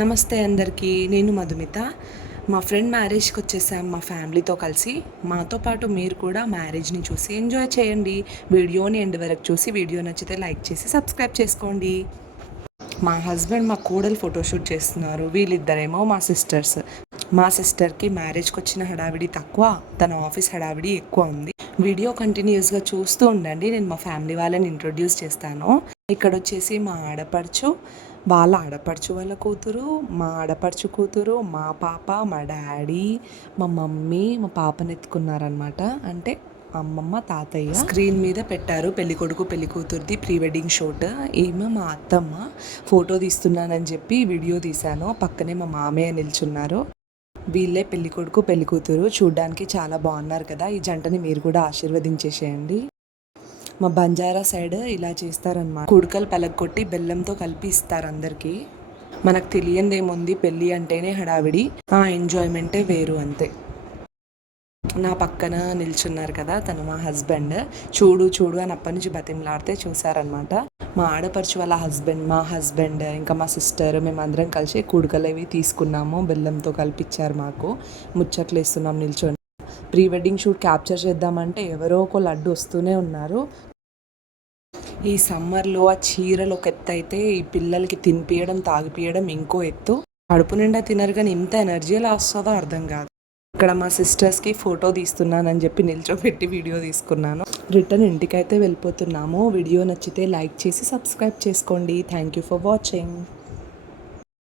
నమస్తే అందరికీ. నేను మధుమిత. మా ఫ్రెండ్ మ్యారేజ్కి వచ్చేసాం మా ఫ్యామిలీతో కలిసి. మాతో పాటు మీరు కూడా మ్యారేజ్ని చూసి ఎంజాయ్ చేయండి. వీడియోని ఎండ్ వరకు చూసి వీడియో నచ్చితే లైక్ చేసి సబ్స్క్రైబ్ చేసుకోండి. మా హస్బెండ్ మా కోడలు ఫోటోషూట్ చేస్తున్నారు. వీళ్ళిద్దరేమో మా సిస్టర్స్. మా సిస్టర్కి మ్యారేజ్కి వచ్చిన హడావిడి తక్కువ, తన ఆఫీస్ హడావిడి ఎక్కువ ఉంది. వీడియో కంటిన్యూస్గా చూస్తూ ఉండండి. నేను మా ఫ్యామిలీ వాళ్ళని ఇంట్రొడ్యూస్ చేస్తాను. ఇక్కడ వచ్చేసి మా ఆడపడుచు, వాళ్ళ ఆడపడుచు వాళ్ళ కూతురు, మా ఆడపడుచు కూతురు, మా పాప, మా డాడీ, మా మమ్మీ, మా పాపని ఎత్తుకున్నారనమాట. అంటే అమ్మమ్మ, తాతయ్య. స్క్రీన్ మీద పెట్టారు పెళ్ళికొడుకు పెళ్లి కూతురుది ప్రీ వెడ్డింగ్ షూట్. ఏమో మా అత్తమ్మ ఫోటో తీస్తున్నానని చెప్పి వీడియో తీశాను. పక్కనే మా మామయ్య నిల్చున్నారు. వీళ్ళే పెళ్ళికొడుకు పెళ్లి కూతురు. చూడ్డానికి చాలా బాగున్నారు కదా. ఈ జంటని మీరు కూడా ఆశీర్వదించేసేయండి. మా బంజారా సైడ్ ఇలా చేస్తారనమాట. కుడుకలు పలగొట్టి బెల్లంతో కలిపి ఇస్తారు అందరికీ. మనకు తెలియందేముంది, పెళ్ళి అంటేనే హడావిడి, ఆ ఎంజాయ్మెంటే వేరు అంతే. నా పక్కన నిల్చున్నారు కదా, తను మా హస్బెండ్. చూడు చూడు అని అప్పటి నుంచి బతిమలాడితే చూసారనమాట. మా ఆడపడుచు వాళ్ళ హస్బెండ్, మా హస్బెండ్, ఇంకా మా సిస్టర్, మేమందరం కలిసి కుడుకలు అవి తీసుకున్నాము. బెల్లంతో కలిపిచ్చారు మాకు. ముచ్చట్లు వేస్తున్నాం నిల్చొని. ప్రీ వెడ్డింగ్ షూట్ క్యాప్చర్ చేద్దామంటే ఎవరో ఒక లడ్డు వస్తూనే ఉన్నారు. ఈ సమ్మర్లో ఆ చీరలు ఒక ఎత్తు అయితే, ఈ పిల్లలకి తినిపియడం తాగిపియడం ఇంకో ఎత్తు. కడుపు నిండా తినరు కానీ ఇంత ఎనర్జీ ఎలా వస్తుందో అర్థం కాదు. ఇక్కడ మా సిస్టర్స్కి ఫోటో తీస్తున్నానని చెప్పి నిల్చోబెట్టి వీడియో తీసుకున్నాను. రిటర్న్ ఇంటికైతే వెళ్ళిపోతున్నాము. వీడియో నచ్చితే లైక్ చేసి సబ్స్క్రైబ్ చేసుకోండి. Thank you for watching.